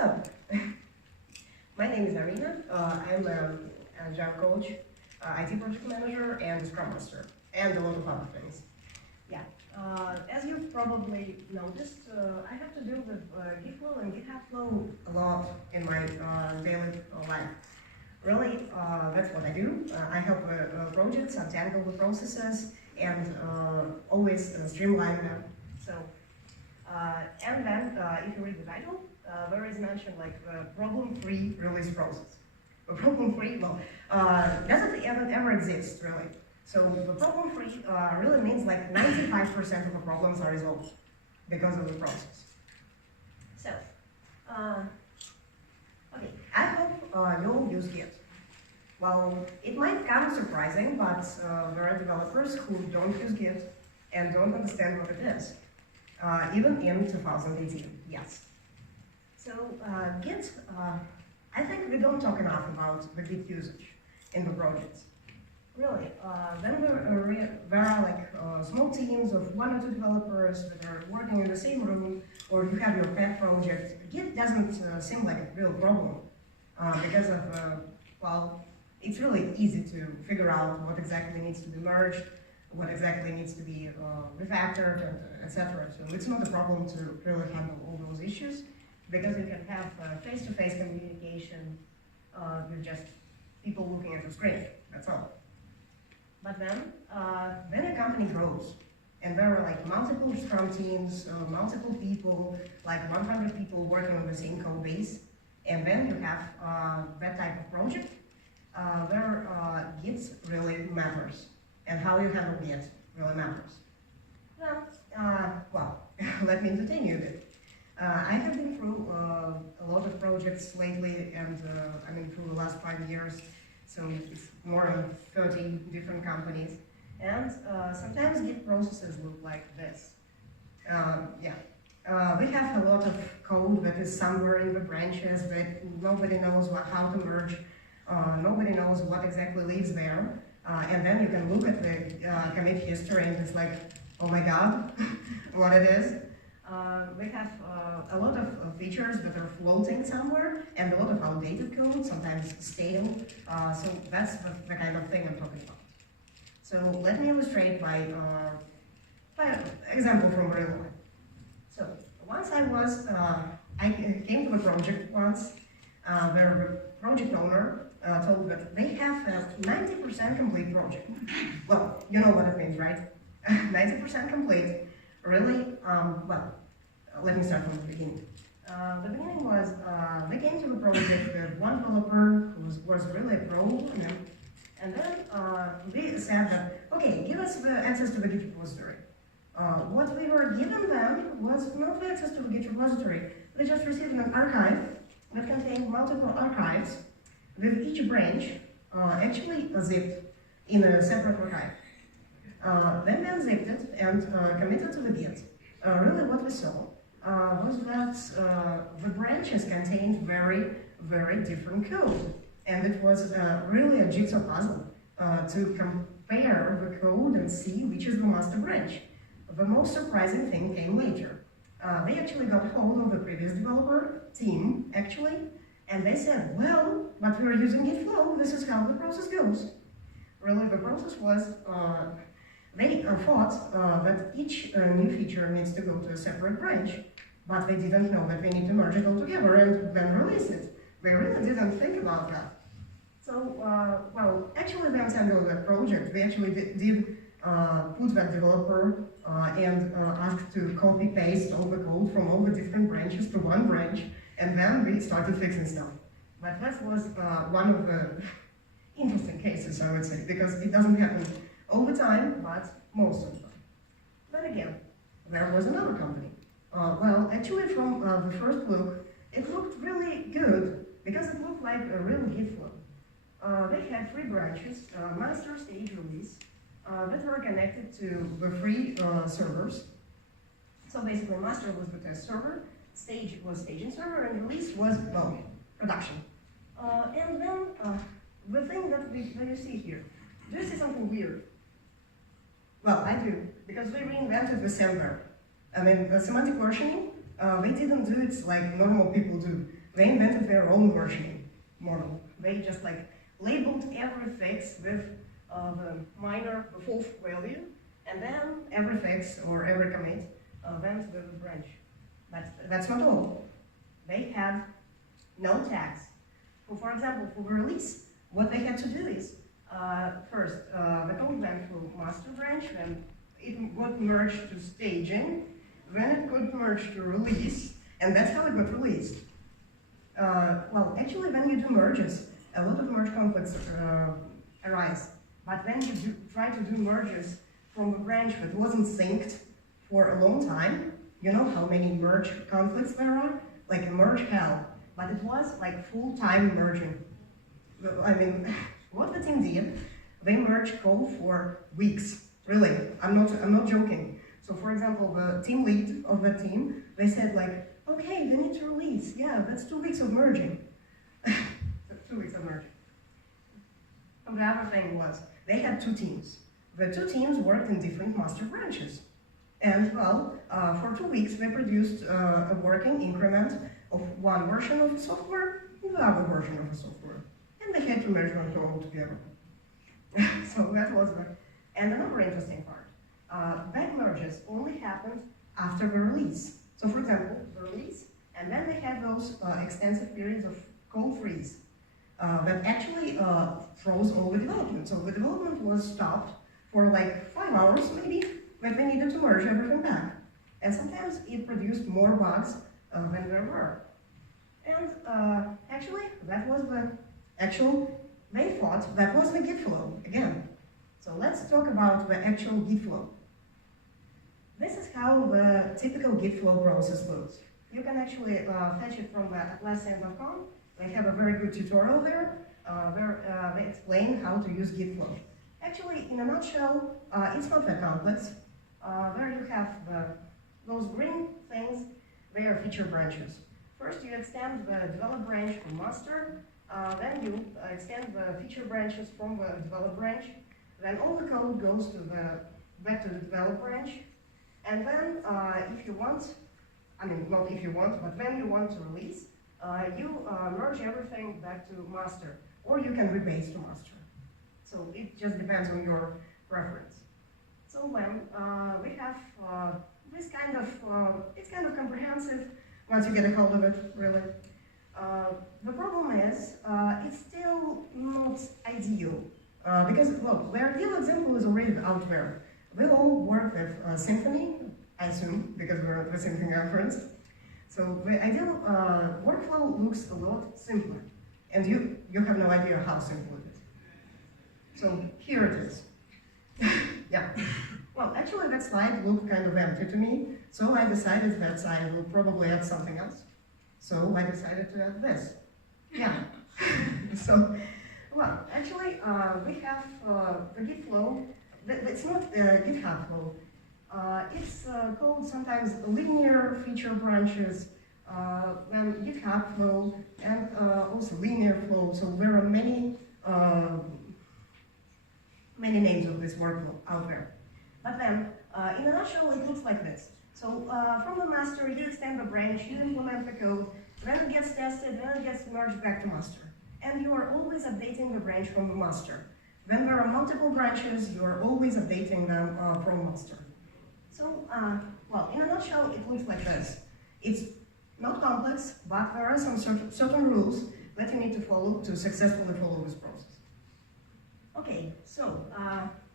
Hello. My name is Irina. I'm an agile coach, IT project manager, and Scrum Master, and a lot of other things. Yeah. As you probably noticed, I have to deal with Gitflow and Gitflow a lot in my daily life. Really, that's what I do. I help projects untangle the processes and always streamline them. So, and then if you read the title, there is mentioned like problem-free release process. Problem-free, well, doesn't ever exist really. So the problem-free really means like 95% of the problems are resolved because of the process. So, okay, I hope you'll use Git. Well, it might come surprising, but there are developers who don't use Git and don't understand what it is, even in 2018, yes. So Git, I think we don't talk enough about the Git usage in the projects. Really, when there are like small teams of 1 or 2 developers that are working in the same room, or you have your pet project, Git doesn't seem like a real problem because of, well, it's really easy to figure out what exactly needs to be merged, what exactly needs to be refactored, etc. So it's not a problem to really handle all those issues, because you can have face-to-face communication with just people looking at the screen, that's all. But then, when a company grows, and there are like multiple Scrum teams, multiple people, like 100 people working on the same code base, and then you have that type of project, where Git really matters, and how you handle Git really matters. Well, let me entertain you a bit. I have been through a lot of projects lately, and I mean through the last 5 years, so it's more than 30 different companies, and sometimes Git processes look like this. We have a lot of code that is somewhere in the branches that nobody knows how to merge, nobody knows what exactly lives there, and then you can look at the commit history and it's like, oh my god, what it is. We have a lot of features that are floating somewhere, and a lot of outdated code, sometimes stale, so that's the kind of thing I'm talking about. So let me illustrate by an example from real life. So once I came to a project once, where the project owner told that they have a 90% complete project. Well, you know what it means, right? 90% complete. Really, well, let me start from the beginning. The beginning was, they came to the project with one developer who was really a pro, and then they said that, okay, give us the access to the Git repository. What we were given them was not the access to the Git repository. They just received an archive that contained multiple archives with each branch actually zipped in a separate archive. Then they unzipped it and committed to the Git. Really what we saw was that the branches contained very, very different code. And it was really a jigsaw puzzle to compare the code and see which is the master branch. The most surprising thing came later. They actually got hold of the previous developer team, actually, and they said, well, but we're using Gitflow, this is how the process goes. Really, the process was, they thought that each new feature needs to go to a separate branch, but they didn't know that they need to merge it all together and then release it. They really didn't think about that. So, well, actually they untangled that project. We actually did put that developer and asked to copy-paste all the code from all the different branches to one branch, and then we started fixing stuff. But that was one of the interesting cases, I would say, because it doesn't happen all the time, but most of them. But again, there was another company. Well, actually from the first look, it looked really good, because it looked like a real Gitflow. They had 3 branches, master, stage, release, that were connected to the 3 servers. So basically, master was the test server, stage was staging server, and release was, well, production. And then the thing that you see here, do you see something weird? Well, I do, because we reinvented the sender. I mean, the semantic versioning they didn't do it like normal people do. They invented their own versioning model. They just like labeled every fix with the minor, the full value, and then every fix or every commit went with the branch. That's not all. They have no tags. So for example, for the release, what they had to do is, first, the code went through master branch, then it got merged to staging, then it got merged to release, and that's how it got released. Well, actually, when you do merges, a lot of merge conflicts arise. But when you try to do merges from a branch that wasn't synced for a long time, you know how many merge conflicts there are? Like a merge hell. But it was like full-time merging. I mean, what the team did, they merged code for weeks. Really, I'm not joking. So for example, the team lead of the team, they said like, okay, we need to release. Yeah, that's 2 weeks of merging. 2 weeks of merging. And the other thing was, they had 2 teams. The 2 teams worked in different master branches. And well, for 2 weeks, they produced a working increment of one version of the software and the other version of the software. And they had to merge them all together. So that was the... And another interesting part, back merges only happened after the release. So for example, the release, and then they had those extensive periods of code freeze that actually froze all the development. So the development was stopped for like 5 hours maybe, but we needed to merge everything back. And sometimes it produced more bugs than there were. And actually, that was the actual, they thought that was the Gitflow again. So let's talk about the actual Gitflow. This is how the typical Gitflow process looks. You can actually fetch it from atlassian.com. They have a very good tutorial there where they explain how to use Gitflow. Actually, in a nutshell, it's not that complex. There you have those green things, they are feature branches. First, you extend the develop branch from master, then you extend the feature branches from the develop branch, then all the code goes to back to the develop branch, and then if you want, I mean, not if you want, but when you want to release, you merge everything back to master, or you can rebase to master. So it just depends on your preference. So when we have this kind of, it's kind of comprehensive once you get a hold of it, really. The problem is, it's still not ideal. Because, look, the ideal example is already out there. We all work with Symfony, I assume, because we're at the Symfony conference. So the ideal workflow looks a lot simpler. And you have no idea how simple it is. So here it is. Yeah. Well, actually that slide looked kind of empty to me, so I decided that I will probably add something else. So I decided to add this. Yeah. So, well, actually we have the Gitflow. It's not GitHub flow. It's called sometimes linear feature branches, then GitHub flow, and also linear flow. So there are many names of this workflow out there. But then, in a nutshell, it looks like this. So from the master, you extend the branch, you implement the code, then it gets tested, then it gets merged back to master. And you are always updating the branch from the master. When there are multiple branches, you are always updating them from master. So, well, in a nutshell, it looks like this. It's not complex, but there are some certain rules that you need to follow to successfully follow this process. Okay, so,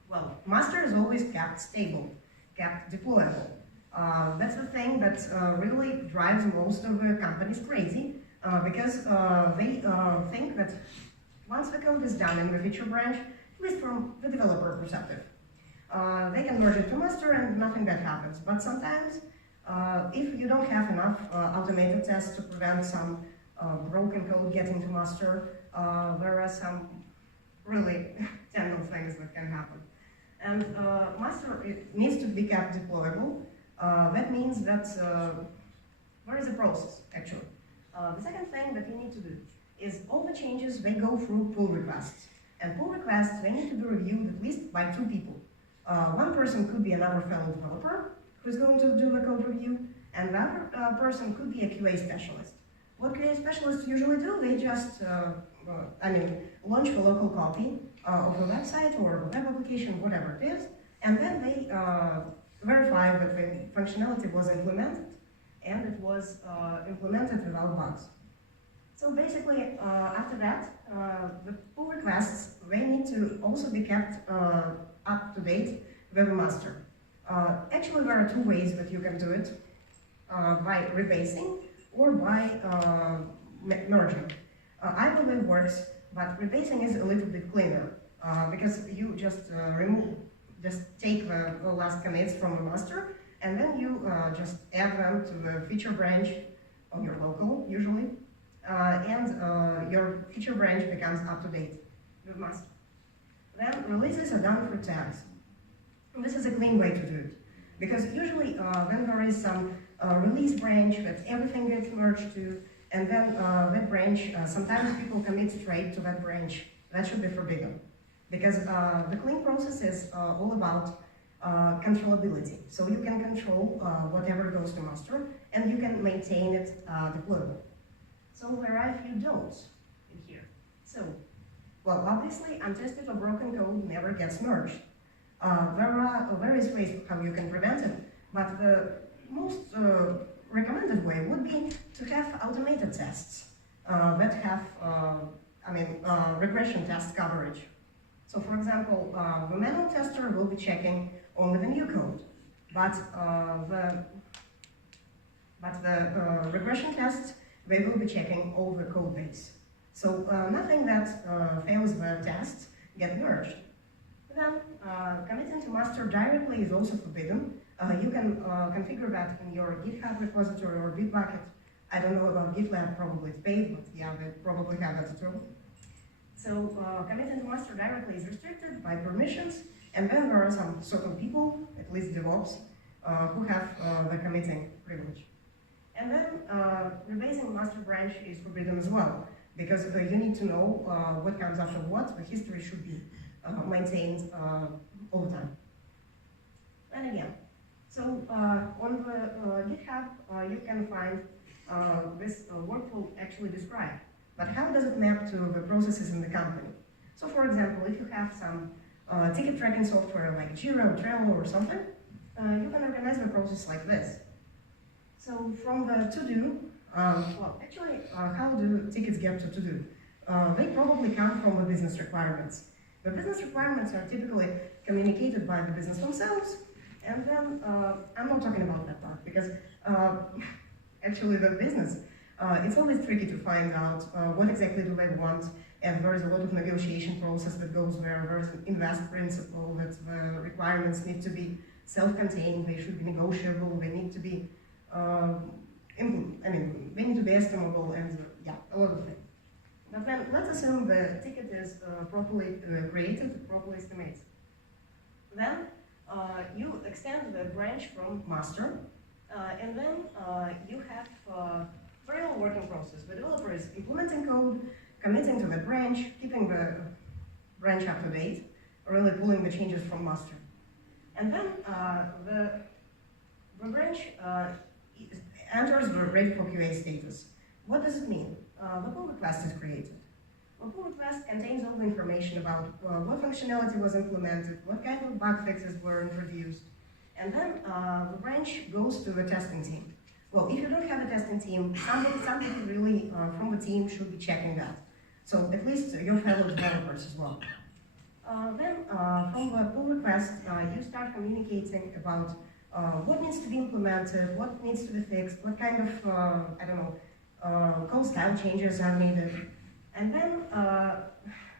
well, master is always kept stable, kept deployable. That's the thing that really drives most of the companies crazy, because they think that once the code is done in the feature branch, at least from the developer perspective, they can merge it to master and nothing bad happens. But sometimes, if you don't have enough automated tests to prevent some broken code getting to master, there are some really terrible things that can happen. And master, it needs to be kept deployable. That means that there is a process, actually. The second thing that you need to do is all the changes, they go through pull requests. And pull requests, they need to be reviewed at least by 2 people. One person could be another fellow developer who's going to do the code review, And the other person could be a QA specialist. What QA specialists usually do, they just, launch a local copy of a website or a web application, whatever it is, and then they verify that the functionality was implemented, and it was implemented without bugs. So basically, after that, the pull requests, they need to also be kept up to date with the master. Actually, there are two ways that you can do it, by rebasing or by merging. Either way works, but rebasing is a little bit cleaner because you just take the last commits from the master, and then you just add them to the feature branch on your local, usually, and your feature branch becomes up to date with master. Then releases are done for tags. And this is a clean way to do it, because usually when there is some release branch that everything gets merged to, and then that branch, sometimes people commit straight to that branch. That should be forbidden, because the clean process is all about controllability. So you can control whatever goes to master, and you can maintain it deployable. So there are a few don'ts in here. So, well, obviously, untested or broken code never gets merged. There are various ways how you can prevent it, but the most recommended way would be to have automated tests that have, regression test coverage. So, for example, the manual tester will be checking only the new code, but the regression tests, they will be checking all the code base. So nothing that fails the test gets merged. Then committing to master directly is also forbidden. You can configure that in your GitHub repository or Bitbucket. I don't know about GitLab, probably it's paid, but yeah, they probably have that too. So committing to master directly is restricted by permissions, and then there are some certain people, at least DevOps, who have the committing privilege. And then rebasing master branch is forbidden as well, because you need to know what comes after what. The history should be maintained all the time. And again, so on the GitHub, you can find this workflow actually described. But how does it map to the processes in the company? So for example, if you have some ticket tracking software like Jira or Trello or something, you can organize the process like this. So from the to-do, well, actually, how do tickets get to to-do? They probably come from the business requirements. The business requirements are typically communicated by the business themselves, and then I'm not talking about that part, because actually the business, it's always tricky to find out what exactly do they want, and there is a lot of negotiation process that goes there. There's an invest principle that the requirements need to be self-contained, they should be negotiable, they need to be they need to be estimable, and yeah, a lot of things. But then let's assume the ticket is properly created, properly estimated. Then you extend the branch from master, and then you have a real working process. The developer is implementing code, committing to the branch, keeping the branch up to date, really pulling the changes from master. And then the branch enters the ready for QA status. What does it mean? The pull request is created. The pull request contains all the information about what functionality was implemented, what kind of bug fixes were introduced, and then the branch goes to the testing team. Well, if you don't have a testing team, somebody really from the team should be checking that. So at least your fellow developers as well. Then from the pull request, you start communicating about what needs to be implemented, what needs to be fixed, what kind of, code style changes are needed. And then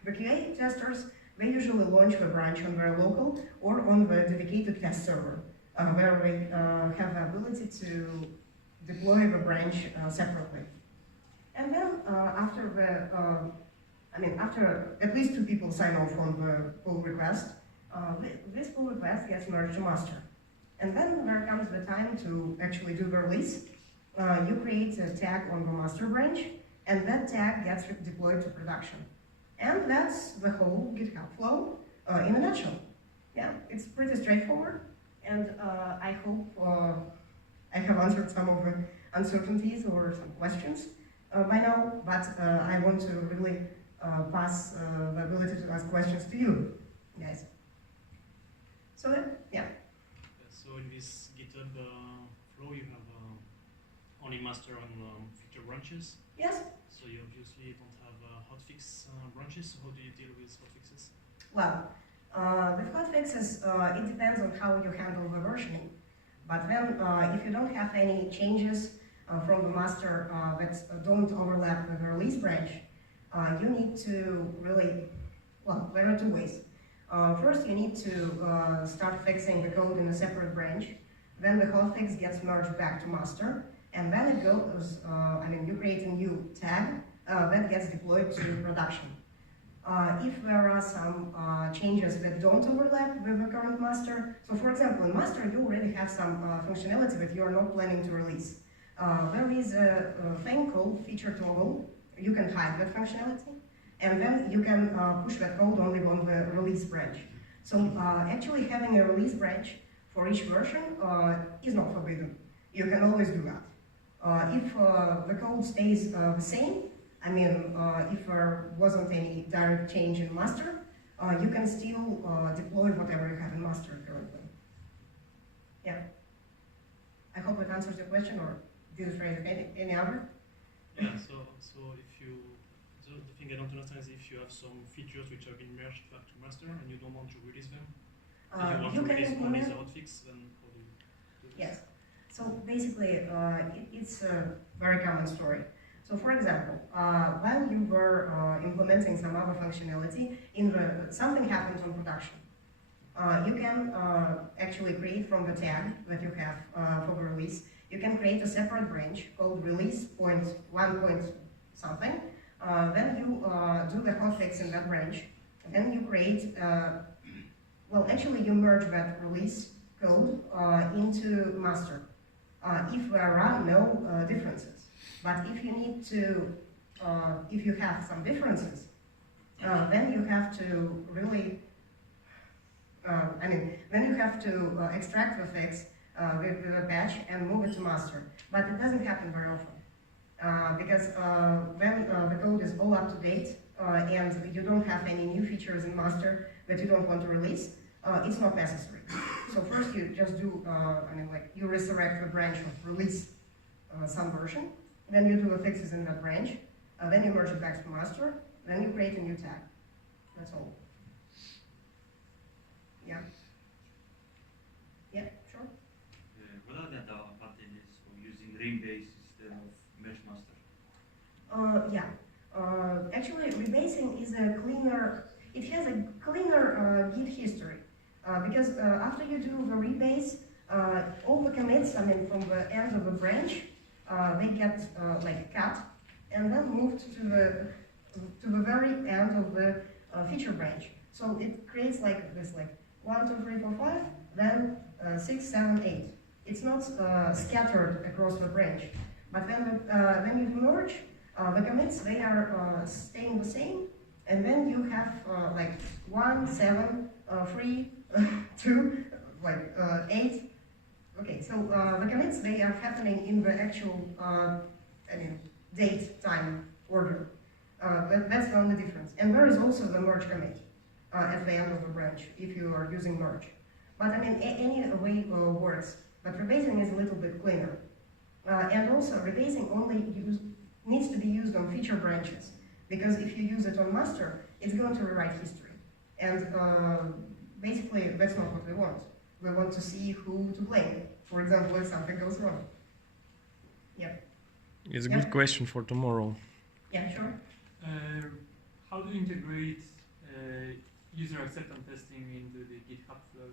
the QA testers, they usually launch the branch on their local or on the dedicated test server, where they have the ability to deploy the branch separately. And then after at least two people sign off on the pull request, this pull request gets merged to master. And then there comes the time to actually do the release. You create a tag on the master branch, and that tag gets deployed to production. And that's the whole GitHub flow in a nutshell. Yeah, it's pretty straightforward, and I hope I have answered some of the uncertainties or some questions by now, but I want to really pass the ability to ask questions to you guys. So yeah. So in this GitHub flow, you have only master on feature branches. Yes. So you obviously don't have hotfix branches. So how do you deal with hotfixes? Well, with hotfixes, it depends on how you handle the versioning. But then, if you don't have any changes from the master that don't overlap with the release branch, you need to really, well, there are two ways. First, you need to start fixing the code in a separate branch. Then the hotfix gets merged back to master, and then it goes, you create a new tag that gets deployed to production. If there are some changes that don't overlap with the current master, so for example, in master you already have some functionality that you are not planning to release. There is a thing called feature toggle. You can hide that functionality, and then you can push that code only on the release branch. So actually having a release branch for each version is not forbidden. You can always do that. If the code stays the same, if there wasn't any direct change in master, you can still deploy whatever you have in master currently. Yeah. I hope it answers your question, or did it raise any other? Yeah, so if you, the thing I don't understand is if you have some features which have been merged back to master and you don't want to release them, if you want to release only the hotfix, then how do you do this? Yes. So basically, it's a very common story. So for example, while you were implementing some other functionality, something happened on production. You can actually create from the tag that you have for the release, you can create a separate branch called release.1. something. Then you do the hotfix in that branch. Then you create, you merge that release code into master if there are no differences. But if you need to, if you have some differences, then you have to really, then you have to extract the fix with a patch and move it to master. But it doesn't happen very often because when the code is all up to date and you don't have any new features in master that you don't want to release, it's not necessary. So first you just do, you resurrect the branch of release some version. Then you do the fixes in that branch, then you merge it back to master, then you create a new tag. That's all. Yeah? Yeah, sure. What are the advantages of using rebase instead of merge master? Actually, rebasing is a cleaner, it has a cleaner Git history. Because after you do the rebase, all the commits, from the end of the branch, they get cut and then moved to the very end of the feature branch. So it creates this 1, 2, 3, 4, 5, then 6, 7, 8. It's not scattered across the branch. But then when you merge, the commits, they are staying the same, and then you have 1, 7, 3, 2, 8. Okay, so the commits, they are happening in the actual date, time order. That's the only difference. And there is also the merge commit at the end of the branch, if you are using merge. But any way works, but rebasing is a little bit cleaner. And also, rebasing only needs to be used on feature branches, because if you use it on master, it's going to rewrite history. And basically, that's not what we want. We want to see who to blame, for example, if something goes wrong. Yeah. It's a good question for tomorrow. Yeah, sure. How do you integrate user acceptance testing into the GitHub flow?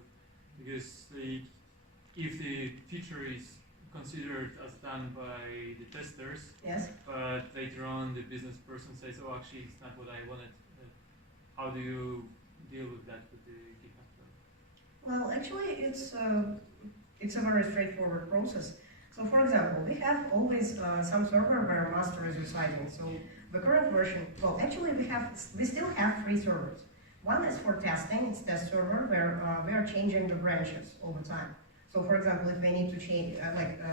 Because if the feature is considered as done by the testers, yes, but later on the business person says, oh, actually, it's not what I wanted, how do you deal with that with the GitHub flow? Well, actually, it's a very straightforward process. So, for example, we have always some server where master is residing. So, the current version, well, actually, we still have 3 servers. One is for testing, it's test server, where we are changing the branches all the time. So for example, if they need to change,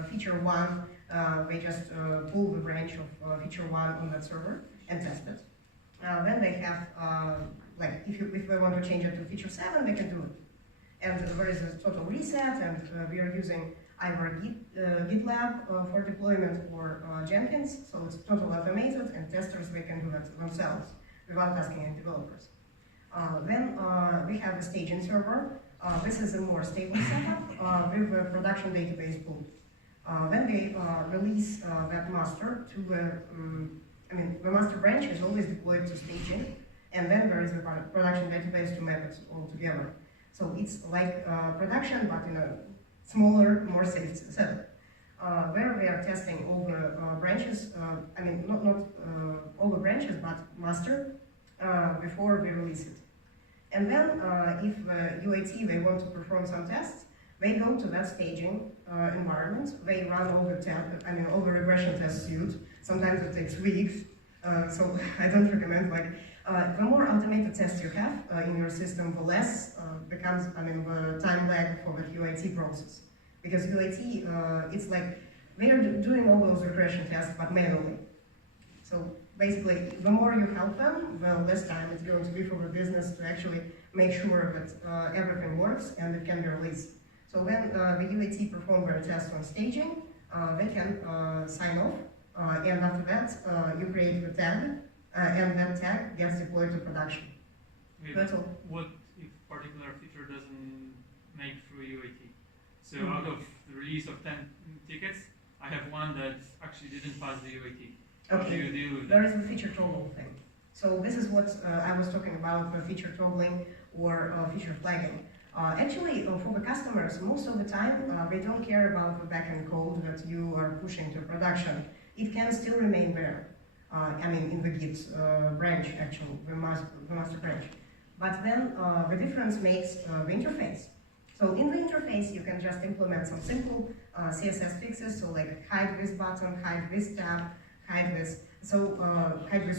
feature 1, they just pull the branch of feature 1 on that server and test it. Then they have, if they want to change it to feature 7, they can do it. And there is a total reset, and we are using either GitLab for deployment or Jenkins, so it's totally automated, and testers, they can do that themselves without asking any developers. Then we have a staging server. This is a more stable setup with a production database pool. Then we release that master to the master branch is always deployed to staging, and then there is a production database to map it all together. So it's like production, but in a smaller, more safe setup. Where we are testing all the branches, not all the branches, but master, before we release it. And then if UAT, they want to perform some tests, they go to that staging environment, they run all the regression test suite. Sometimes it takes weeks, so I don't recommend, the more automated tests you have in your system, the less becomes, the time lag for the UAT process. Because UAT, it's like, they are doing all those regression tests, but manually. So basically, the more you help them, the less time it's going to be for the business to actually make sure that everything works and it can be released. So when the UAT perform their test on staging, they can sign off, and after that, you create the tag, and that tag gets deployed to production. That's all. What if particular feature doesn't make through UAT? So out of the release of 10 tickets, I have one that actually didn't pass the UAT. How do you deal with there is a feature toggle thing. So this is what I was talking about, the feature toggling or feature flagging. Actually, for the customers, most of the time, they don't care about the backend code that you are pushing to production. It can still remain there. In the Git branch, actually, the master branch. But then the difference makes the interface. So in the interface, you can just implement some simple CSS fixes, so like hide this button, hide this tab, hide this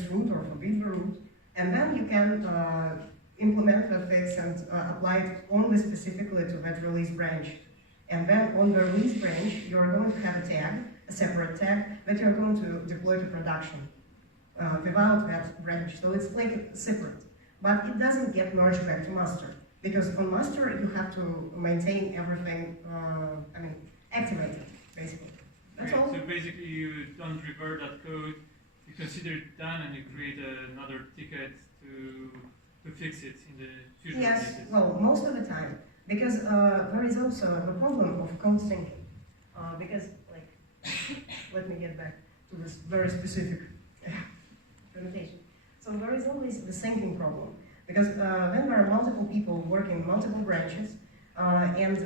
root or forbid the root, and then you can implement the fix and apply it only specifically to that release branch. And then on the release branch, you are going to have a tag, a separate tag, that you're going to deploy to production without that branch. So it's like separate, but it doesn't get merged back to master. Because on master, you have to maintain everything, activated, basically. That's all. So basically, you don't revert that code, you consider it done, and you create another ticket to fix it in the future. Yes, cases. well, most of the time. Because there is also the problem of code syncing. Let me get back to this very specific implementation. So there is always the syncing problem. Because when there are multiple people working multiple branches, and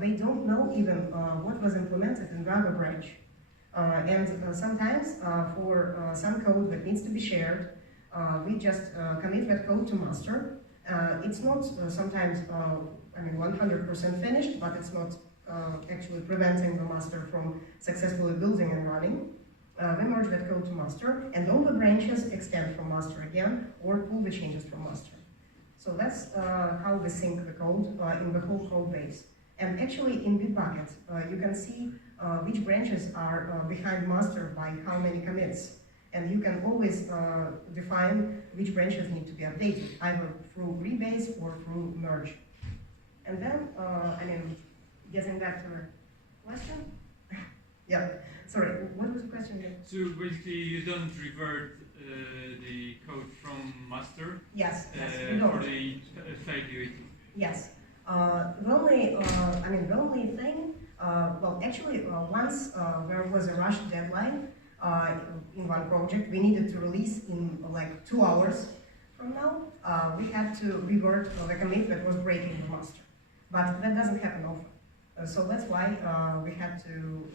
they don't know even what was implemented in the other branch. Sometimes for some code that needs to be shared, we just commit that code to master. It's not sometimes 100% finished, but it's not actually preventing the master from successfully building and running. We merge that code to master, and all the branches extend from master again, or pull the changes from master. So that's how we sync the code in the whole code base. And actually in Bitbucket, you can see which branches are behind master by how many commits. And you can always define which branches need to be updated, either through rebase or through merge. And then, getting back to the question? Yeah, sorry, what was the question again? So basically, you don't revert the code from master. Yes, we don't. For the failed UAT. Yes. The only thing, once there was a rush deadline in one project, we needed to release in like 2 hours from now. We had to revert the commit that was breaking the master, but that doesn't happen often. So that's why we had to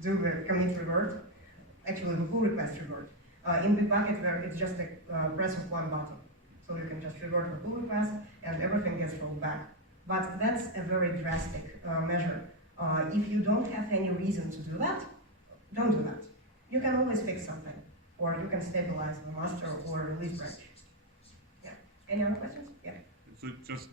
do the commit revert, actually the pull request revert. In Bitbucket, where it's just a press of one button. So you can just revert the pull request and everything gets rolled back. But that's a very drastic measure. If you don't have any reason to do that, don't do that. You can always fix something, or you can stabilize the master or release branch. Yeah. Any other questions? Yeah. So just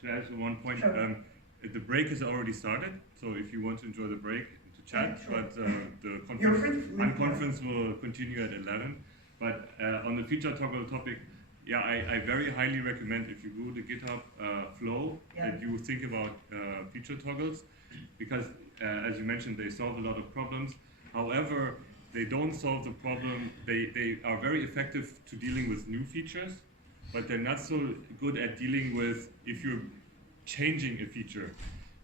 to add to one point, Sure. the break has already started, so if you want to enjoy the break, to chat, Yeah, sure. but the You're free to conference will continue at 11. But on the feature toggle topic, yeah, I very highly recommend if you go to GitHub Flow that you think about feature toggles, because as you mentioned, they solve a lot of problems. However, they don't solve the problem. They are very effective to dealing with new features, but they're not so good at dealing with if you're changing a feature.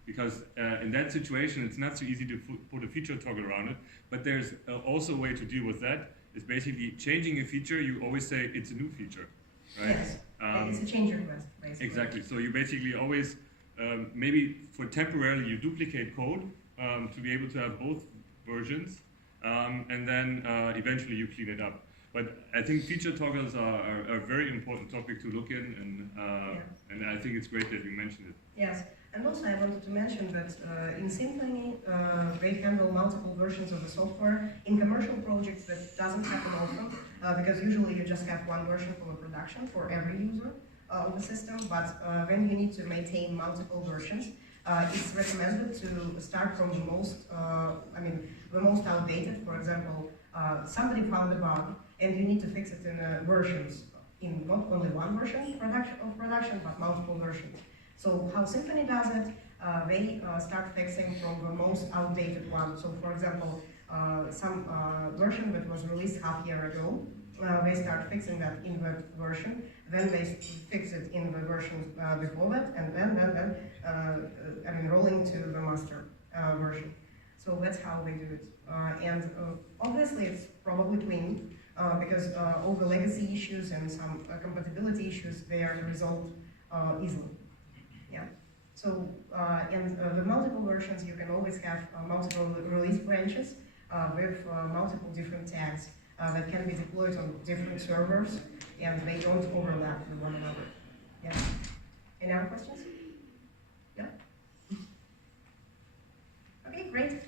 Because in that situation, it's not so easy to put a feature toggle around it, but there's also a way to deal with that. It's basically changing a feature, you always say it's a new feature, right? Yes, it's a change request, basically. Exactly, so you basically always, maybe for temporarily you duplicate code to be able to have both versions, and then eventually you clean it up. But I think feature toggles are a very important topic to look in, and I think it's great that you mentioned it. Yes, and also I wanted to mention that in Symfony, they handle multiple versions of the software. In commercial projects, that doesn't happen often, because usually you just have one version for the production for every user of the system, but when you need to maintain multiple versions, it's recommended to start from the most, the most outdated. For example, somebody found a bug, and you need to fix it in versions, in not only one version of production, but multiple versions. So how Symfony does it, they start fixing from the most outdated one. So for example, some version that was released half year ago, they start fixing that in the version, then they fix it in the version before that, and then rolling to the master version. So that's how they do it. And obviously it's probably clean, because all the legacy issues and some compatibility issues, they are resolved easily. Yeah. So, and the multiple versions, you can always have multiple release branches with multiple different tags that can be deployed on different servers, and they don't overlap with one another. Yeah. Any other questions? Yeah? Okay, great.